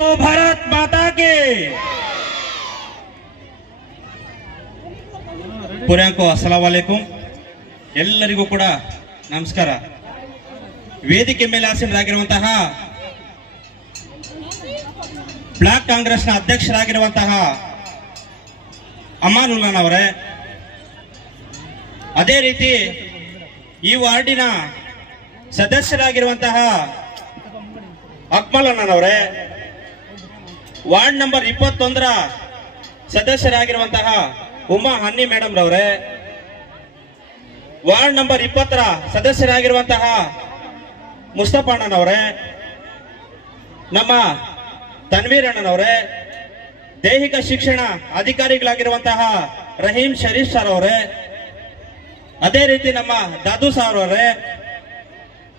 ಭಾರತ್ ಮಾತಾ K ಪುರ್ಯಾಂಕೋ ಅಸ್ಸಲಾಂ ವಾಲೇಕುಂ. ಎಲ್ಲರಿಗೂ ಕೂಡ ನಮಸ್ಕಾರ. ವೇದಿಕೆ ಮೇಲೆ ಆಸೀನರಾಗಿರುವಂತಹ ಬ್ಲಾಕ್ ಕಾಂಗ್ರೆಸ್ನ ಅಧ್ಯಕ್ಷರಾಗಿರುವಂತಹ ಅಮಾನುಲ್ಲನವರೇ, ಅದೇ ರೀತಿ ಈ ವಾರ್ಡಿನ ಸದಸ್ಯರಾಗಿರುವಂತಹ ಅಕ್ಮಲಣ್ಣನವರೇ, ವಾರ್ಡ್ ನಂಬರ್ 21ರ ಸದಸ್ಯರಾಗಿರುವಂತಹ ಉಮಾ ಹನ್ನಿ ಮೇಡಮ್ ರವರೇ, ವಾರ್ಡ್ ನಂಬರ್ 20ರ ಸದಸ್ಯರಾಗಿರುವಂತಹ ಮುಸ್ತಫಾ ಅಣ್ಣನವರೇ, ನಮ್ಮ ತನ್ವೀರ್ ಅಣ್ಣನವರೇ, ದೈಹಿಕ ಶಿಕ್ಷಣ ಅಧಿಕಾರಿಗಳಾಗಿರುವಂತಹ ರಹೀಂ ಶರೀಫ್ ಸರ್ ಅವರೇ, ಅದೇ ರೀತಿ ನಮ್ಮ ದಾದು ಸಾರ್ ಅವರೇ,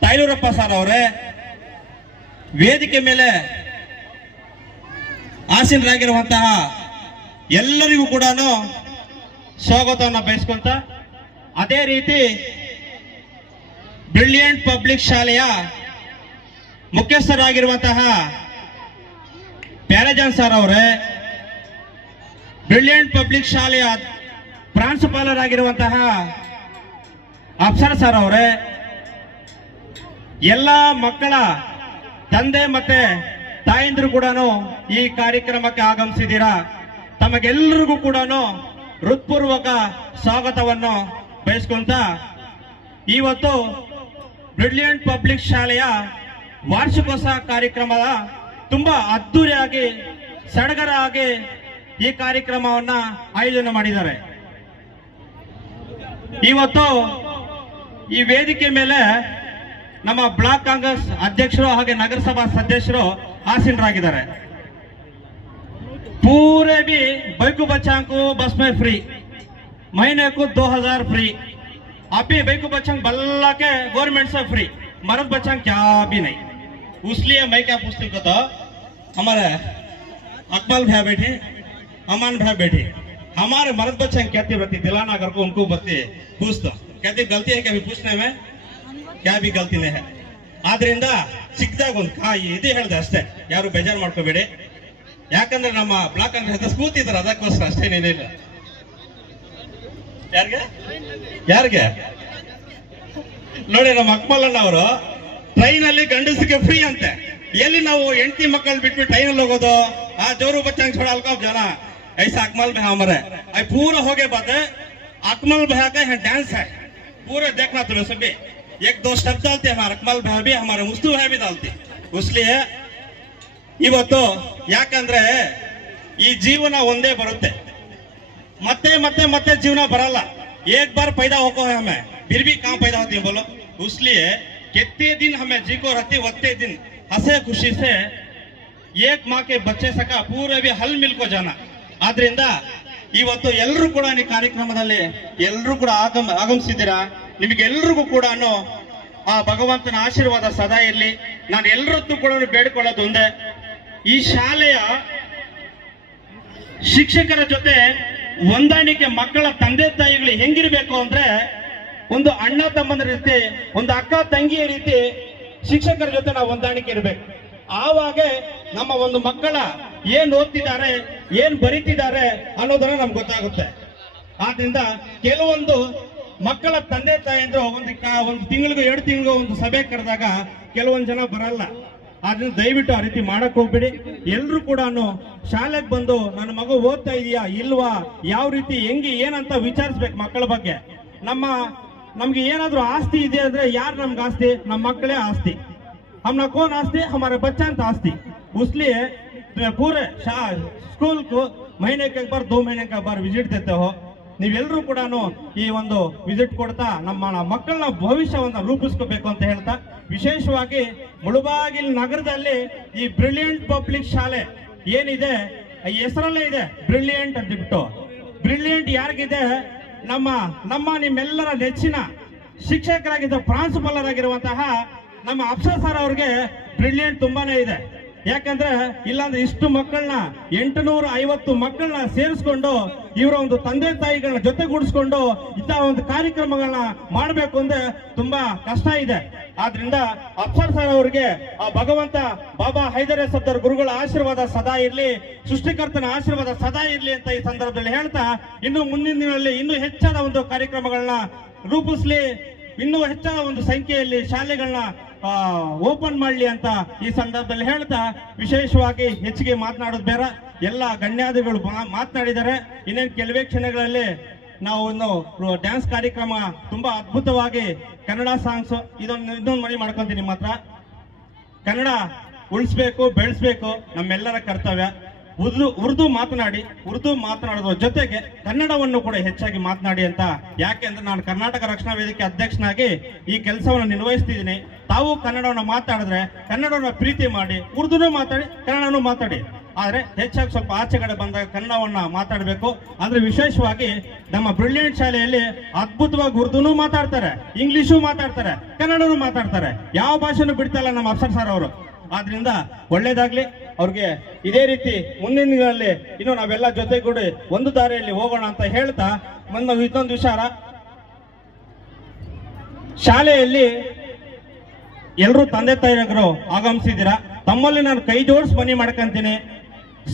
ತೈಲೂರಪ್ಪ ಸರ್ ಅವರೇ, ವೇದಿಕೆ ಮೇಲೆ ಆಸೀನರಾಗಿರುವಂತಹ ಎಲ್ಲರಿಗೂ ಕೂಡ ಸ್ವಾಗತವನ್ನು ಬಯಸ್ಕೊಂತ, ಅದೇ ರೀತಿ ಬ್ರಿಲಿಯಂಟ್ ಪಬ್ಲಿಕ್ ಶಾಲೆಯ ಮುಖ್ಯಸ್ಥರಾಗಿರುವಂತಹ ಪ್ಯಾರಜಾನ್ ಸರ್ ಅವರೇ, ಬ್ರಿಲಿಯಂಟ್ ಪಬ್ಲಿಕ್ ಶಾಲೆಯ ಪ್ರಾಂಶುಪಾಲರಾಗಿರುವಂತಹ ಅಫ್ಸರ್ ಸರ್ ಅವರೇ, ಎಲ್ಲ ಮಕ್ಕಳ ತಂದೆ ಮತ್ತೆ ತಾಯಂದಿರು ಕೂಡ ಈ ಕಾರ್ಯಕ್ರಮಕ್ಕೆ ಆಗಮಿಸಿದ್ದೀರಾ. ತಮಗೆಲ್ಲರಿಗೂ ಕೂಡ ಹೃತ್ಪೂರ್ವಕ ಸ್ವಾಗತವನ್ನು ಬಯಸ್ಕೊಂತ, ಇವತ್ತು ಬ್ರಿಲಿಯಂಟ್ ಪಬ್ಲಿಕ್ ಶಾಲೆಯ ವಾರ್ಷಿಕೋತ್ಸವ ಕಾರ್ಯಕ್ರಮದ ತುಂಬಾ ಅದ್ದೂರಿಯಾಗಿ ಸಡಗರ ಆಗಿ ಈ ಕಾರ್ಯಕ್ರಮವನ್ನ ಆಯೋಜನೆ ಮಾಡಿದ್ದಾರೆ. ಇವತ್ತು ಈ ವೇದಿಕೆ ಮೇಲೆ ನಮ್ಮ ಬ್ಲಾಕ್ ಕಾಂಗ್ರೆಸ್ ಅಧ್ಯಕ್ಷರು ಹಾಗೆ ನಗರಸಭಾ ಸದಸ್ಯರು ಆಸೀನರಾಗಿದ್ದಾರೆ. पूरे भी बैकू बच्चों को बस में फ्री, महीने को 2000 फ्री. अभी बैकू बच्चों बल्ला के गवर्नमेंट से फ्री, मर्द बच्चों क्या भी नहीं. उसलिए मैं क्या पूछती हूँ, तो हमारे अकमल भाई बैठे, अमान भाई बैठे, हमारे मर्द बच्चे कहते बत्ती दिलाना अगर को उनको बत्ती पूछ दो, कहते गलती है क्या भी पूछने में, क्या भी गलती नहीं है. ಆದ್ರಿಂದ ಸಿಕ್ಕಿದಾಗ ಒಂದು ಇದು ಹೇಳಿದೆ ಅಷ್ಟೇ, ಯಾರು ಬೇಜಾರು ಮಾಡ್ಕೋಬೇಡಿ. ಯಾಕಂದ್ರೆ ನಮ್ಮ ಬ್ಲಾಕ್ ಕಾಂಗ್ರೆಸ್ ಕೂತಿದ್ರು, ಅದಕ್ಕೋಸ್ಕರ ಅಷ್ಟೇನೇನಿಲ್ಲ. ಯಾರಿಗೆ ನೋಡಿ, ನಮ್ಮ ಅಕ್ಮಲಣ್ಣ ಅವರು ಟ್ರೈನ್ ಅಲ್ಲಿ ಗಂಡಸಿಗೆ ಫ್ರೀ ಅಂತೆ. ಎಲ್ಲಿ ನಾವು ಹೆಂಡತಿ ಮಕ್ಕಳು ಬಿಟ್ಬಿಟ್ಟು ಟ್ರೈನ್ ಅಲ್ಲಿ ಹೋಗೋದು? ಆ ಜೋರು ಬಚ್ಚಂಗ್ छोड़ा अलका जाना ऐसा अकमल भाई हमारे आई पूरा हो गए बात है. अकमल भाई का यहाँ डांस है, पूरा देखना तुम्हें सभी. एक दो स्टेप डालते हैं हमारे अकमल भाई भी, हमारे मुस्तु भाई भी डालते. इसलिए ಇವತ್ತು ಯಾಕಂದ್ರೆ ಈ ಜೀವನ ಒಂದೇ ಬರುತ್ತೆ, ಮತ್ತೆ ಮತ್ತೆ ಮತ್ತೆ जीवन बरल. एक बार पैदा होको है हमें, फिर भी कहाँ पैदा होती है बोलो. इसलिए कितने दिन हमें जी को रहते उतने दिन हंसे खुशी से एक माँ के बच्चे सका पूरे भी हल मिल को जाना. ಆದ್ರಿಂದ ಇವತ್ತು ಎಲ್ಲರೂ ಕೂಡ ಈ ಕಾರ್ಯಕ್ರಮದಲ್ಲಿ ಎಲ್ಲರೂ ಕೂಡ ಆಗಮಿಸಿದ್ದೀರಾ. ನಿಮಗೆಲ್ಲರಿಗೂ ಕೂಡ ಆ ಭಗವಂತನ ಆಶೀರ್ವಾದ ಸದಾ ಇರಲಿ. ನಾನು ಎಲ್ಲರದ್ದು ಕೂಡ ಬೇಡಿಕೊಳ್ಳೋದು ಒಂದೇ, ಈ ಶಾಲೆಯ ಶಿಕ್ಷಕರ ಜೊತೆ ಹೊಂದಾಣಿಕೆ ಮಕ್ಕಳ ತಂದೆ ತಾಯಿಗಳು ಹೆಂಗಿರ್ಬೇಕು ಅಂದ್ರೆ, ಒಂದು ಅಣ್ಣ ತಮ್ಮನ ರೀತಿ, ಒಂದು ಅಕ್ಕ ತಂಗಿಯ ರೀತಿ ಶಿಕ್ಷಕರ ಜೊತೆ ನಾವು ಹೊಂದಾಣಿಕೆ ಇರಬೇಕು. ಆವಾಗ ನಮ್ಮ ಒಂದು ಮಕ್ಕಳ ಏನ್ ಓದ್ತಿದ್ದಾರೆ, ಏನ್ ಬರೀತಿದ್ದಾರೆ ಅನ್ನೋದನ್ನ ನಮ್ಗೆ ಗೊತ್ತಾಗುತ್ತೆ. ಆದ್ರಿಂದ ಕೆಲವೊಂದು ಮಕ್ಕಳ ತಂದೆ ತಾಯಿಯಂದ್ರು ಒಂದು ತಿಂಗಳಿಗೂ 2 ತಿಂಗಳಿಗೂ ಒಂದು ಸಭೆ ಕರೆದಾಗ ಕೆಲವೊಂದು ಜನ ಬರಲ್ಲ. ಆದ್ರಿಂದ ದಯವಿಟ್ಟು ಆ ರೀತಿ ಮಾಡಕ್ ಹೋಗ್ಬೇಡಿ. ಎಲ್ರು ಕೂಡ ಶಾಲೆಗೆ ಬಂದು ನನ್ನ ಮಗು ಓದ್ತಾ ಇದೆಯಾ ಇಲ್ವಾ, ಯಾವ ರೀತಿ ಹೆಂಗೆ ಏನಂತ ವಿಚಾರಿಸ್ಬೇಕು ಮಕ್ಕಳ ಬಗ್ಗೆ. ನಮ್ಗೆ ಏನಾದ್ರೂ ಆಸ್ತಿ ಇದೆ ಅಂದ್ರೆ ಯಾರು ನಮ್ಗೆ ಆಸ್ತಿ? ನಮ್ಮ ಮಕ್ಕಳೇ ಆಸ್ತಿ. हमने कौन आस्ती? हमारे बच्चा ಅಂತ ಆಸ್ತಿ. इसलिए पूरे स्कूल को महीने के एक बार 2 महीने का बार विजिट देते हो. ನೀವೆಲ್ಲರೂ ಕೂಡ ಈ ಒಂದು ವಿಸಿಟ್ ಕೊಡ್ತಾ ನಮ್ಮ ಮಕ್ಕಳನ್ನ ಭವಿಷ್ಯವನ್ನ ರೂಪಿಸ್ಕೋಬೇಕು ಅಂತ ಹೇಳ್ತಾ, ವಿಶೇಷವಾಗಿ ಮುಳಬಾಗಿಲು ನಗರದಲ್ಲಿ ಈ ಬ್ರಿಲಿಯಂಟ್ ಪಬ್ಲಿಕ್ ಶಾಲೆ ಏನಿದೆ, ಈ ಹೆಸರಲ್ಲೇ ಇದೆ ಬ್ರಿಲಿಯಂಟ್ ಅಂತ ಬಿಟ್ಟು. ಬ್ರಿಲಿಯಂಟ್ ಯಾರಿಗಿದೆ? ನಿಮ್ಮೆಲ್ಲರ ನೆಚ್ಚಿನ ಶಿಕ್ಷಕರಾಗಿದ್ದ ಪ್ರಾಂಶುಪಾಲರಾಗಿರುವಂತಹ ನಮ್ಮ ಅಫ್ಸರ್ ಸರ್ ಅವ್ರಿಗೆ ಬ್ರಿಲಿಯಂಟ್ ತುಂಬಾನೇ ಇದೆ. ಯಾಕಂದ್ರೆ ಇಲ್ಲಾಂದ್ರೆ ಇಷ್ಟು ಮಕ್ಕಳನ್ನ 850 ಮಕ್ಕಳನ್ನ ಸೇರಿಸ್ಕೊಂಡು ಇವರ ಒಂದು ತಂದೆ ತಾಯಿಗಳನ್ನ ಜೊತೆಗೂಡಿಸ್ಕೊಂಡು ಇಂತಹ ಒಂದು ಕಾರ್ಯಕ್ರಮಗಳನ್ನ ಮಾಡಬೇಕು ಅಂದ್ರೆ ತುಂಬಾ ಕಷ್ಟ ಇದೆ. ಆದ್ರಿಂದ ಅಫ್ಸರ್ ಸರ್ ಅವರಿಗೆ ಆ ಭಗವಂತ ಬಾಬಾ ಹೈದರ್ ಸಫ್ದರ್ ಗುರುಗಳ ಆಶೀರ್ವಾದ ಸದಾ ಇರ್ಲಿ, ಸೃಷ್ಟಿಕರ್ತನ ಆಶೀರ್ವಾದ ಸದಾ ಇರ್ಲಿ ಅಂತ ಈ ಸಂದರ್ಭದಲ್ಲಿ ಹೇಳ್ತಾ, ಇನ್ನು ಮುಂದಿನ ದಿನಗಳಲ್ಲಿ ಇನ್ನೂ ಹೆಚ್ಚಾದ ಒಂದು ಕಾರ್ಯಕ್ರಮಗಳನ್ನ ರೂಪಿಸ್ಲಿ, ಇನ್ನೂ ಹೆಚ್ಚಾದ ಒಂದು ಸಂಖ್ಯೆಯಲ್ಲಿ ಶಾಲೆಗಳನ್ನ ಓಪನ್ ಮಾಡಲಿ ಅಂತ ಈ ಸಂದರ್ಭದಲ್ಲಿ ಹೇಳ್ತಾ, ವಿಶೇಷವಾಗಿ ಹೆಚ್ಚಿಗೆ ಮಾತನಾಡೋದು ಬೇಡ, ಎಲ್ಲ ಗಣ್ಯಾದಿಗಳು ಮಾತನಾಡಿದ್ದಾರೆ. ಇನ್ನೇನು ಕೆಲವೇ ಕ್ಷಣಗಳಲ್ಲಿ ನಾವು ಒಂದು ಡ್ಯಾನ್ಸ್ ಕಾರ್ಯಕ್ರಮ ತುಂಬಾ ಅದ್ಭುತವಾಗಿ ಕನ್ನಡ ಸಾಂಗ್ಸ್ ಇನ್ನೊಂದು ಮನೆ ಮಾಡ್ಕೊಂತೀನಿ. ಮಾತ್ರ ಕನ್ನಡ ಉಳಿಸ್ಬೇಕು, ಬೆಳೆಸ್ಬೇಕು, ನಮ್ಮೆಲ್ಲರ ಕರ್ತವ್ಯ. ಉರ್ದು ಮಾತನಾಡೋದ್ರ ಜೊತೆಗೆ ಕನ್ನಡವನ್ನು ಕೂಡ ಹೆಚ್ಚಾಗಿ ಮಾತನಾಡಿ ಅಂತ. ಯಾಕೆ ಅಂದ್ರೆ ನಾನು ಕರ್ನಾಟಕ ರಕ್ಷಣಾ ವೇದಿಕೆ ಅಧ್ಯಕ್ಷನಾಗಿ ಈ ಕೆಲಸವನ್ನು ನಿರ್ವಹಿಸ್ತಿದ್ದೀನಿ. ತಾವು ಕನ್ನಡವನ್ನು ಮಾತಾಡಿದ್ರೆ ಕನ್ನಡವನ್ನು ಪ್ರೀತಿ ಮಾಡಿ, ಉರ್ದುನೂ ಮಾತಾಡಿ, ಕನ್ನಡನೂ ಮಾತಾಡಿ. ಆದ್ರೆ ಹೆಚ್ಚಾಗಿ ಸ್ವಲ್ಪ ಆಚೆಗಡೆ ಬಂದಾಗ ಕನ್ನಡವನ್ನ ಮಾತಾಡಬೇಕು. ಆದ್ರೆ ವಿಶೇಷವಾಗಿ ನಮ್ಮ ಬ್ರಿಲಿಯಂಟ್ ಶಾಲೆಯಲ್ಲಿ ಅದ್ಭುತವಾಗಿ ಉರ್ದುನೂ ಮಾತಾಡ್ತಾರೆ, ಇಂಗ್ಲಿಷು ಮಾತಾಡ್ತಾರೆ, ಕನ್ನಡನೂ ಮಾತಾಡ್ತಾರೆ. ಯಾವ ಭಾಷೆನೂ ಬಿಡ್ತಲ್ಲ ನಮ್ಮ ಅಫ್ಸರ್ ಸರ್ ಅವರು. ಆದ್ರಿಂದ ಒಳ್ಳೇದಾಗ್ಲಿ ಅವ್ರಿಗೆ. ಇದೇ ರೀತಿ ಮುಂದಿನ ದಿನಗಳಲ್ಲಿ ಇನ್ನು ನಾವೆಲ್ಲ ಜೊತೆಗೂಡಿ ಒಂದು ದಾರಿಯಲ್ಲಿ ಹೋಗೋಣ ಅಂತ ಹೇಳ್ತಾ, ಇನ್ನೊಂದು ವಿಚಾರ, ಶಾಲೆಯಲ್ಲಿ ಎಲ್ಲರೂ ತಂದೆ ತಾಯಿಗಳು ಆಗಮಿಸಿದ್ದೀರಾ. ತಮ್ಮಲ್ಲಿ ನಾನು ಕೈ ಜೋಡಿಸಿ ಮನವಿ ಮಾಡ್ಕೊಂತೀನಿ,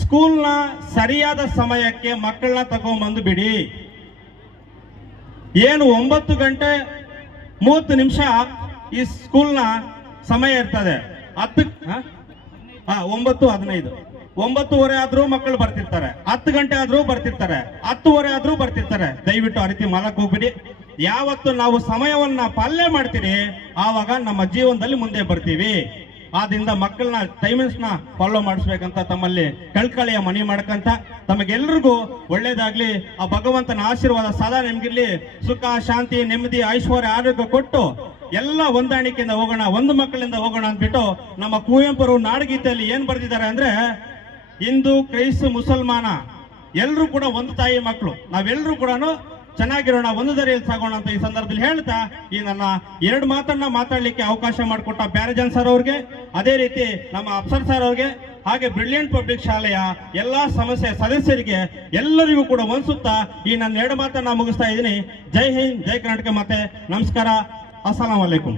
ಸ್ಕೂಲ್ನ ಸರಿಯಾದ ಸಮಯಕ್ಕೆ ಮಕ್ಕಳನ್ನ ತಗೊಂಡ್ಬಂದು ಬಿಡಿ. ಏನು 9:30 ಈ ಸ್ಕೂಲ್ನ ಸಮಯ ಇರ್ತದೆ. 9:15 9:30 ಆದ್ರೂ ಮಕ್ಕಳು ಬರ್ತಿರ್ತಾರೆ, 10 ಗಂಟೆ ಆದ್ರೂ ಬರ್ತಿರ್ತಾರೆ, 10:15 ಆದ್ರೂ ಬರ್ತಿರ್ತಾರೆ. ದಯವಿಟ್ಟು ಆ ರೀತಿ ಮಾಡಕ್ ಹೋಗ್ಬಿಡಿ. ಯಾವತ್ತು ನಾವು ಸಮಯವನ್ನ ಪಾಲನೆ ಮಾಡ್ತೀರಿ ಆವಾಗ ನಮ್ಮ ಜೀವನದಲ್ಲಿ ಮುಂದೆ ಬರ್ತೀವಿ. ಆದ್ರಿಂದ ಮಕ್ಕಳನ್ನ ಟೈಮಿಂಗ್ಸ್ ನ ಫಾಲೋ ಮಾಡಿಸ್ಬೇಕಂತ ತಮ್ಮಲ್ಲಿ ಕಳ್ಕಳಿಯ ಮನವಿ ಮಾಡ್ಕಂತ, ತಮಗೆಲ್ರಿಗೂ ಒಳ್ಳೇದಾಗ್ಲಿ. ಆ ಭಗವಂತನ ಆಶೀರ್ವಾದ ಸದಾ ನಿಮ್ಗಿರ್ಲಿ. ಸುಖ, ಶಾಂತಿ, ನೆಮ್ಮದಿ, ಐಶ್ವರ್ಯ, ಆರೋಗ್ಯ ಕೊಟ್ಟು ಎಲ್ಲ ಹೊಂದಾಣಿಕೆಯಿಂದ ಹೋಗೋಣ, ಒಂದು ಮಕ್ಕಳಿಂದ ಹೋಗೋಣ ಅಂದ್ಬಿಟ್ಟು ನಮ್ಮ ಕುವೆಂಪುರು ನಾಡಗೀತೆಯಲ್ಲಿ ಏನ್ ಬರ್ದಿದ್ದಾರೆ ಅಂದ್ರೆ, ಹಿಂದೂ, ಕ್ರೈಸ್ತ, ಮುಸಲ್ಮಾನ ಎಲ್ಲರೂ ಕೂಡ ಒಂದು ತಾಯಿ ಮಕ್ಕಳು, ನಾವೆಲ್ಲರೂ ಕೂಡ ಚೆನ್ನಾಗಿರೋಣ, ಒಂದು ದಾರಿಯಲ್ಲಿ ಸಾಗೋಣ ಅಂತ ಈ ಸಂದರ್ಭದಲ್ಲಿ ಹೇಳ್ತಾ, ಈ ನನ್ನ 2 ಮಾತನ್ನ ಮಾತಾಡ್ಲಿಕ್ಕೆ ಅವಕಾಶ ಮಾಡಿಕೊಟ್ಟ ಪ್ಯಾರಜನ್ ಸರ್ ಅವ್ರಿಗೆ, ಅದೇ ರೀತಿ ನಮ್ಮ ಅಫ್ಸರ್ ಸರ್ ಅವ್ರಿಗೆ, ಹಾಗೆ ಬ್ರಿಲಿಯಂಟ್ ಪಬ್ಲಿಕ್ ಶಾಲೆಯ ಎಲ್ಲಾ ಸದಸ್ಯರಿಗೆ ಎಲ್ಲರಿಗೂ ಕೂಡ ವಂದಿಸುತ್ತಾ ಈ ನನ್ನ 2 ಮಾತನ್ನ ಮುಗಿಸ್ತಾ ಇದ್ದೀನಿ. ಜೈ ಹಿಂದ್, ಜೈ ಕರ್ನಾಟಕ ಮಾತೆ, ನಮಸ್ಕಾರ, ಅಸ್ಸಲಾಂ ವಲೈಕುಂ.